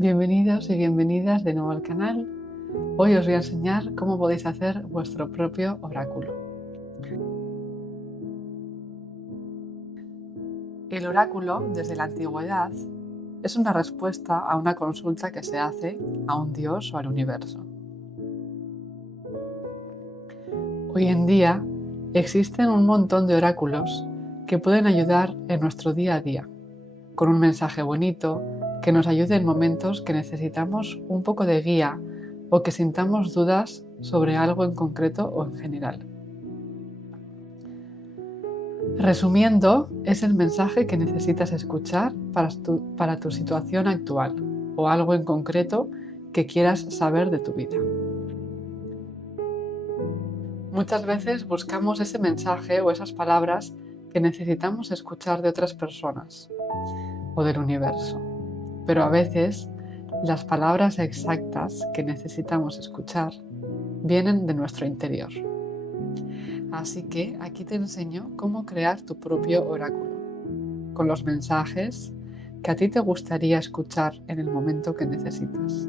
Bienvenidos y bienvenidas de nuevo al canal. Hoy os voy a enseñar cómo podéis hacer vuestro propio oráculo. El oráculo, desde la antigüedad, es una respuesta a una consulta que se hace a un dios o al universo. Hoy en día existen un montón de oráculos que pueden ayudar en nuestro día a día, con un mensaje bonito que nos ayude en momentos que necesitamos un poco de guía o que sintamos dudas sobre algo en concreto o en general. Resumiendo, es el mensaje que necesitas escuchar para tu situación actual o algo en concreto que quieras saber de tu vida. Muchas veces buscamos ese mensaje o esas palabras que necesitamos escuchar de otras personas o del universo, pero a veces las palabras exactas que necesitamos escuchar vienen de nuestro interior. Así que aquí te enseño cómo crear tu propio oráculo, con los mensajes que a ti te gustaría escuchar en el momento que necesitas.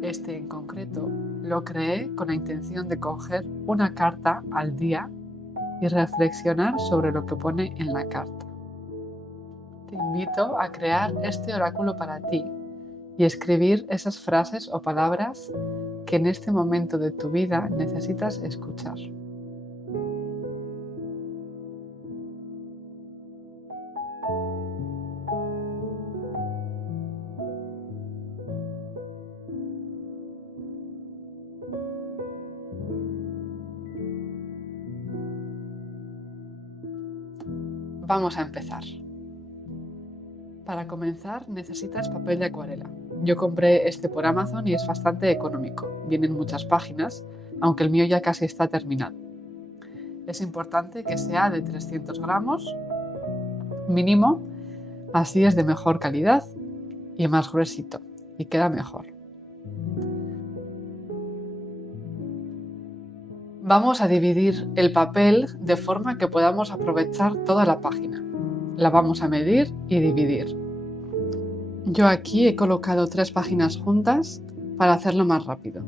Este en concreto lo creé con la intención de coger una carta al día y reflexionar sobre lo que pone en la carta. Te invito a crear este oráculo para ti y escribir esas frases o palabras que en este momento de tu vida necesitas escuchar. Vamos a empezar. Para comenzar necesitas papel de acuarela. Yo compré este por Amazon y es bastante económico. Vienen muchas páginas, aunque el mío ya casi está terminado. Es importante que sea de 300 gramos mínimo, así es de mejor calidad y más gruesito y queda mejor. Vamos a dividir el papel de forma que podamos aprovechar toda la página. La vamos a medir y dividir. Yo aquí he colocado 3 páginas juntas para hacerlo más rápido.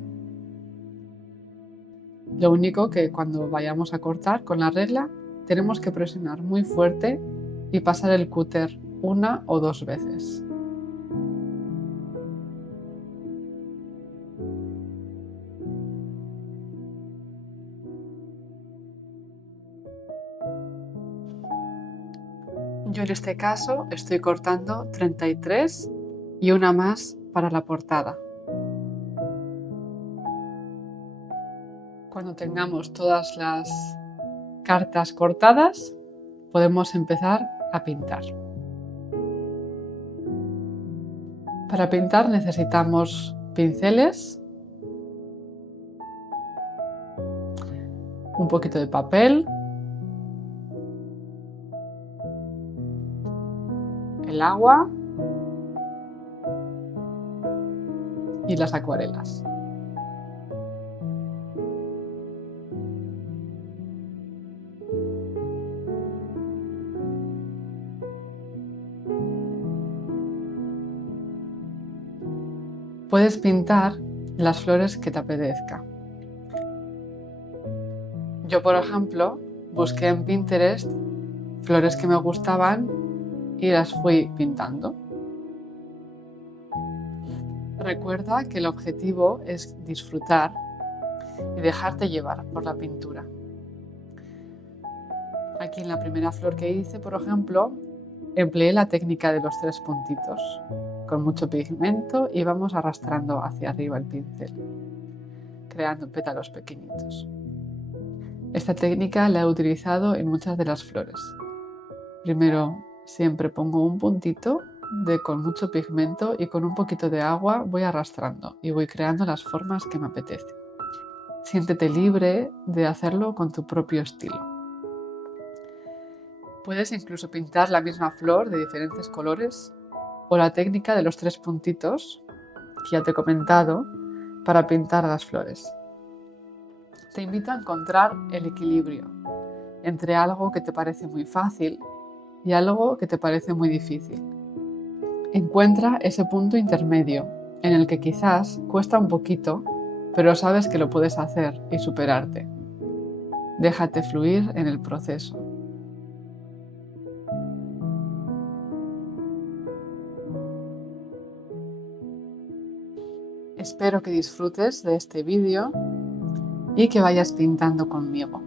Lo único que cuando vayamos a cortar con la regla tenemos que presionar muy fuerte y pasar el cúter 1 o 2 veces. Yo en este caso estoy cortando 33 y una más para la portada. Cuando tengamos todas las cartas cortadas, podemos empezar a pintar. Para pintar necesitamos pinceles, un poquito de papel, el agua y las acuarelas. Puedes pintar las flores que te apetezca. Yo, por ejemplo, busqué en Pinterest flores que me gustaban y las fui pintando. Recuerda que el objetivo es disfrutar y dejarte llevar por la pintura. Aquí en la primera flor que hice, por ejemplo, empleé la técnica de los 3 puntitos con mucho pigmento y vamos arrastrando hacia arriba el pincel, creando pétalos pequeñitos. Esta técnica la he utilizado en muchas de las flores. Primero siempre pongo un puntito con mucho pigmento y con un poquito de agua voy arrastrando y voy creando las formas que me apetecen. Siéntete libre de hacerlo con tu propio estilo. Puedes incluso pintar la misma flor de diferentes colores o la técnica de los 3 puntitos, que ya te he comentado, para pintar las flores. Te invito a encontrar el equilibrio entre algo que te parece muy fácil y algo que te parece muy difícil. Encuentra ese punto intermedio en el que quizás cuesta un poquito, pero sabes que lo puedes hacer y superarte. Déjate fluir en el proceso. Espero que disfrutes de este vídeo y que vayas pintando conmigo.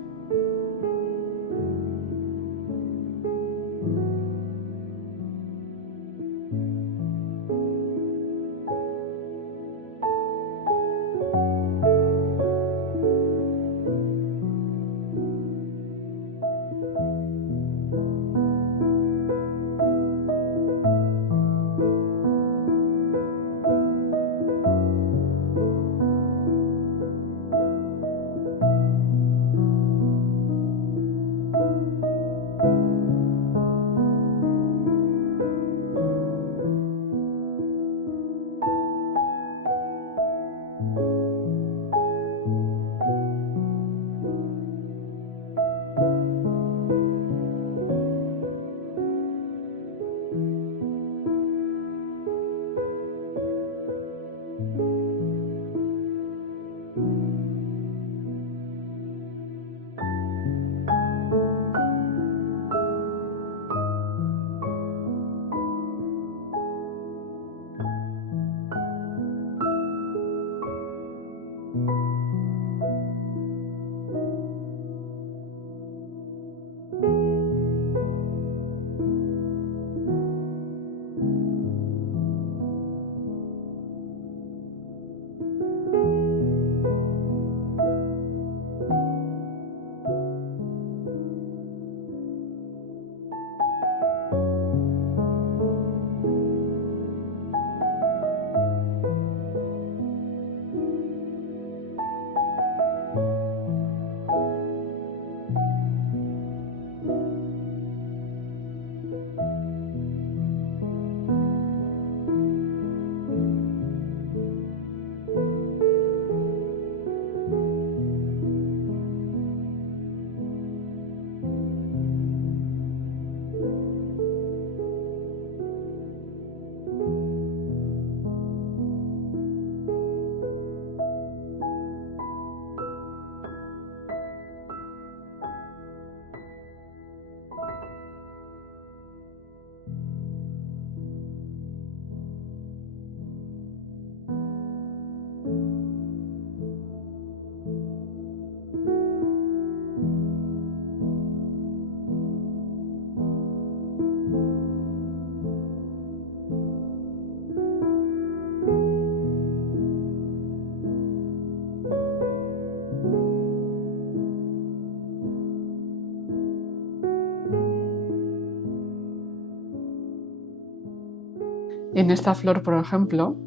En esta flor, por ejemplo,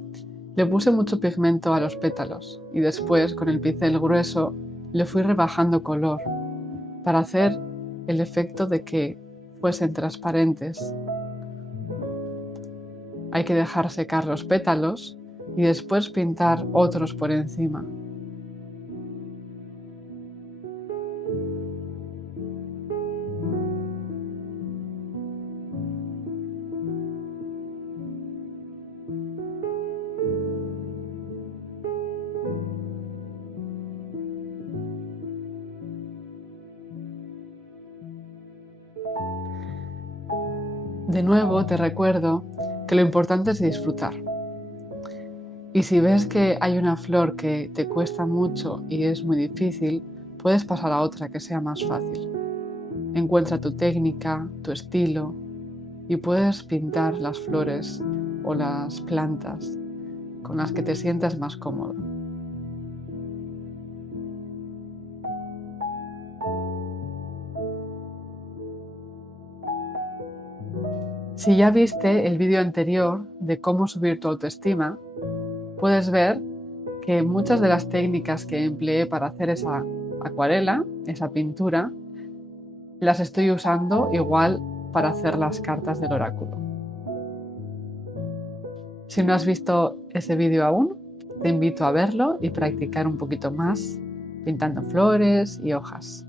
le puse mucho pigmento a los pétalos y después, con el pincel grueso, le fui rebajando color para hacer el efecto de que fuesen transparentes. Hay que dejar secar los pétalos y después pintar otros por encima. De nuevo te recuerdo que lo importante es disfrutar. Y si ves que hay una flor que te cuesta mucho y es muy difícil, puedes pasar a otra que sea más fácil. Encuentra tu técnica, tu estilo y puedes pintar las flores o las plantas con las que te sientas más cómodo. Si ya viste el vídeo anterior de cómo subir tu autoestima, puedes ver que muchas de las técnicas que empleé para hacer esa acuarela, esa pintura, las estoy usando igual para hacer las cartas del oráculo. Si no has visto ese vídeo aún, te invito a verlo y practicar un poquito más pintando flores y hojas.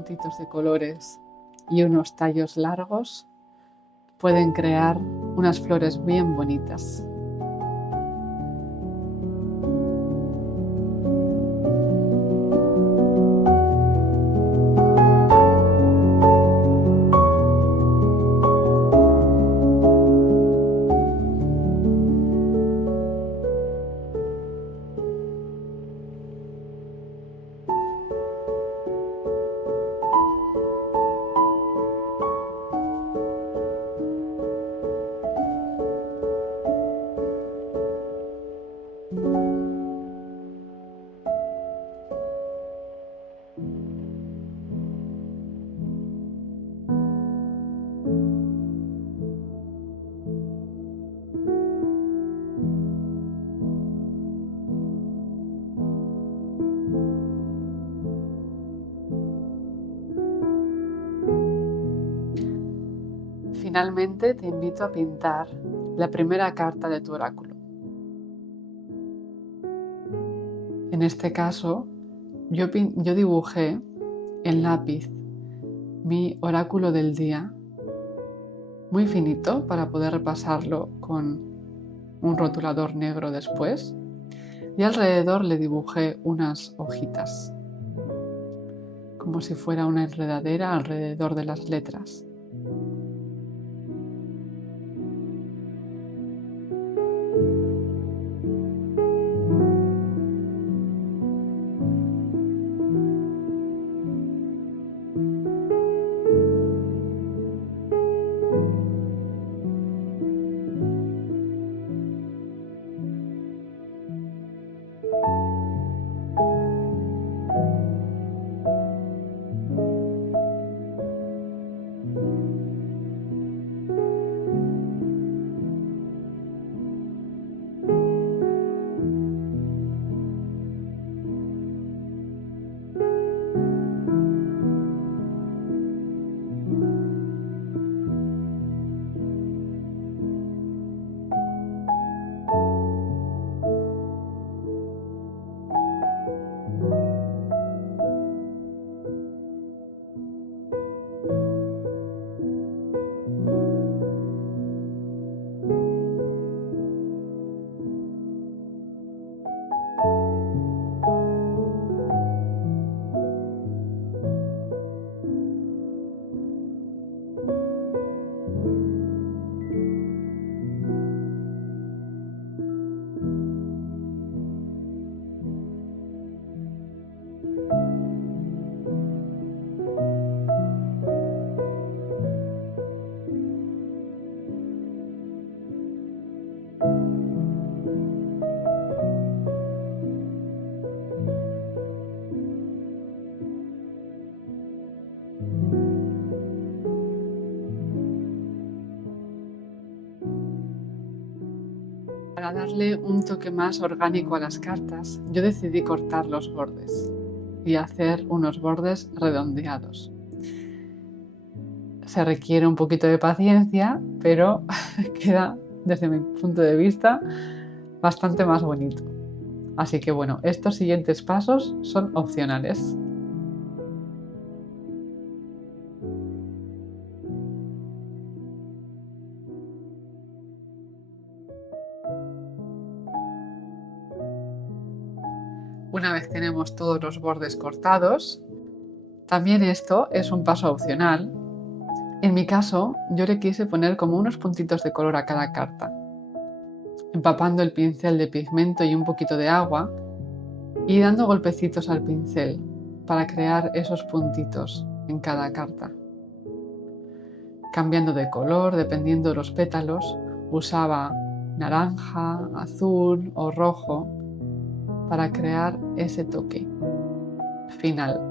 puntitos de colores y unos tallos largos pueden crear unas flores bien bonitas. Finalmente te invito a pintar la primera carta de tu oráculo. En este caso, yo dibujé en lápiz mi oráculo del día, muy finito para poder repasarlo con un rotulador negro después, y alrededor le dibujé unas hojitas, como si fuera una enredadera alrededor de las letras. Para darle un toque más orgánico a las cartas, yo decidí cortar los bordes y hacer unos bordes redondeados. Se requiere un poquito de paciencia, pero queda, desde mi punto de vista, bastante más bonito. Así que bueno, estos siguientes pasos son opcionales. Una vez tenemos todos los bordes cortados, también esto es un paso opcional. En mi caso, yo le quise poner como unos puntitos de color a cada carta, empapando el pincel de pigmento y un poquito de agua y dando golpecitos al pincel para crear esos puntitos en cada carta. Cambiando de color dependiendo de los pétalos, usaba naranja, azul o rojo para crear ese toque final.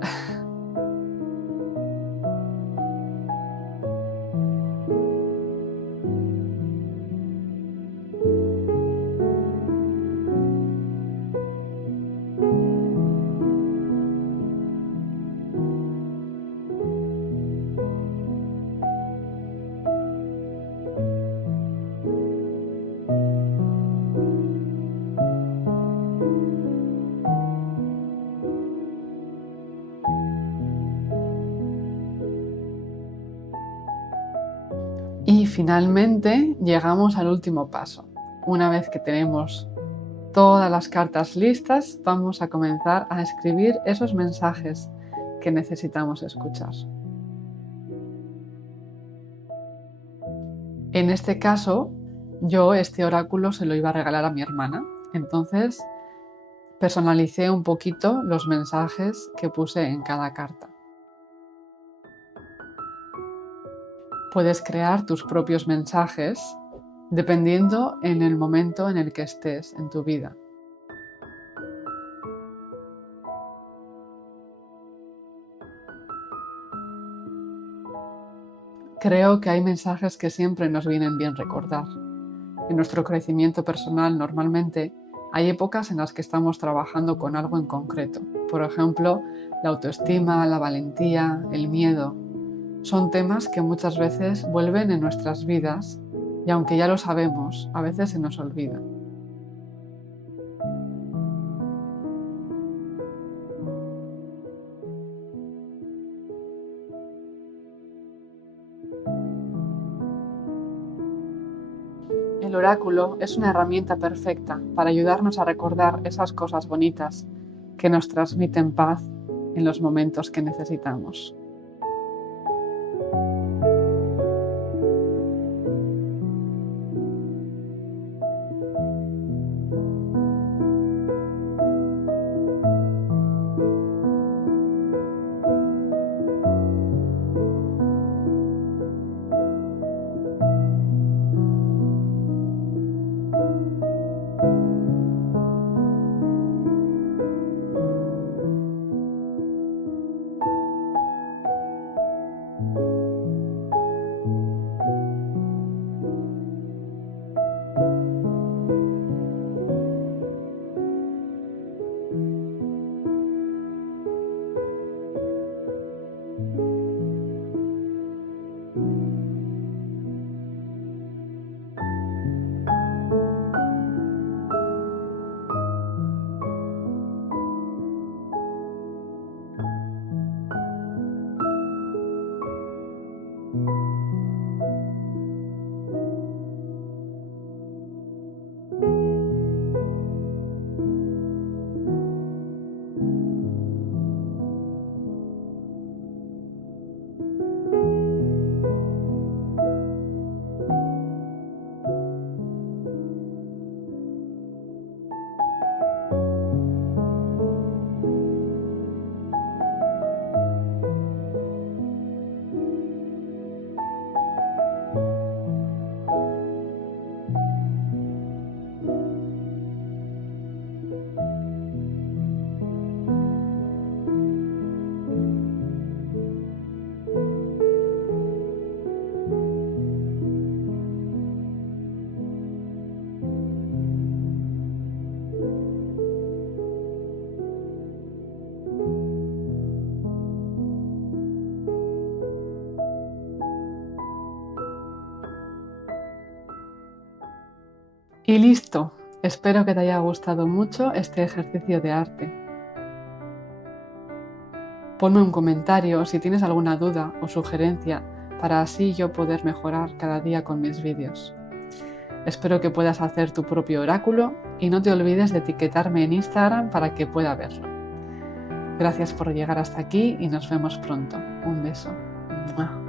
Y finalmente llegamos al último paso. Una vez que tenemos todas las cartas listas, vamos a comenzar a escribir esos mensajes que necesitamos escuchar. En este caso, yo este oráculo se lo iba a regalar a mi hermana, entonces personalicé un poquito los mensajes que puse en cada carta. Puedes crear tus propios mensajes dependiendo en el momento en el que estés en tu vida. Creo que hay mensajes que siempre nos vienen bien recordar. En nuestro crecimiento personal normalmente hay épocas en las que estamos trabajando con algo en concreto. Por ejemplo, la autoestima, la valentía, el miedo. Son temas que muchas veces vuelven en nuestras vidas y aunque ya lo sabemos, a veces se nos olvida. El oráculo es una herramienta perfecta para ayudarnos a recordar esas cosas bonitas que nos transmiten paz en los momentos que necesitamos. Y listo, espero que te haya gustado mucho este ejercicio de arte. Ponme un comentario si tienes alguna duda o sugerencia para así yo poder mejorar cada día con mis vídeos. Espero que puedas hacer tu propio oráculo y no te olvides de etiquetarme en Instagram para que pueda verlo. Gracias por llegar hasta aquí y nos vemos pronto. Un beso. ¡Mua!